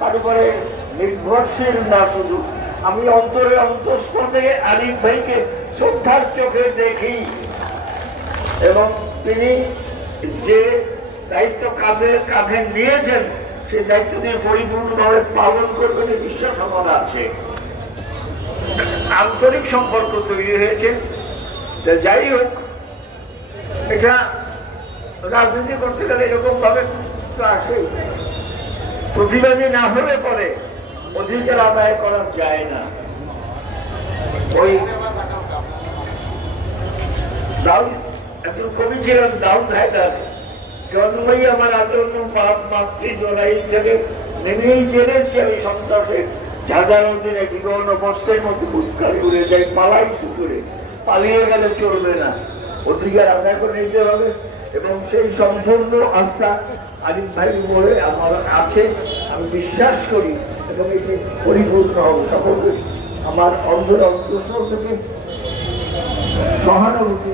তার উপরে নির্ভরশীল না শুধু, আমি অন্তরে অন্তঃস্থল থেকে আরিফ ভাইকে শ্রদ্ধার চোখে দেখি এবং তিনি যে দায়িত্ব কাঁধে নিয়েছেন সেই দায়িত্ব তিনি পরিপূর্ণভাবে পালন করবেন এই বিশ্বাস আমার আছে। আন্তরিক সম্পর্ক তৈরি হয়েছে। যাই হোক, এটা রাজনীতি করতে গেলে এরকম ভাবে তো আসে, প্রতিবাদী না হলে পরে অধিকার আদায় করা যায় না। ওই দাউদ একজন কবি ছিলেন, দাউদ হায়দার, জন্মই আমার আচরণ পাপ মাতৃ জড়াই থেকে নেমেই জেনেছি আমি সন্ত্রাসে হাজারো দিনে বিবর্ণ বস্ত্রের মধ্যে পুরস্কার উড়ে যায়, পালাই সুতরে পালিয়ে গেলে চলবে না, অধিকার আদায় করে নিতে হবে। এবং সেই সম্পূর্ণ আস্থা আরিফ ভাই বলে আমার আছে, আমি বিশ্বাস করি এবং এটি পরিপূর্ণ হবে। সকলকে আমার অন্তর অন্তঃস্থল থেকে সহানুভূতি।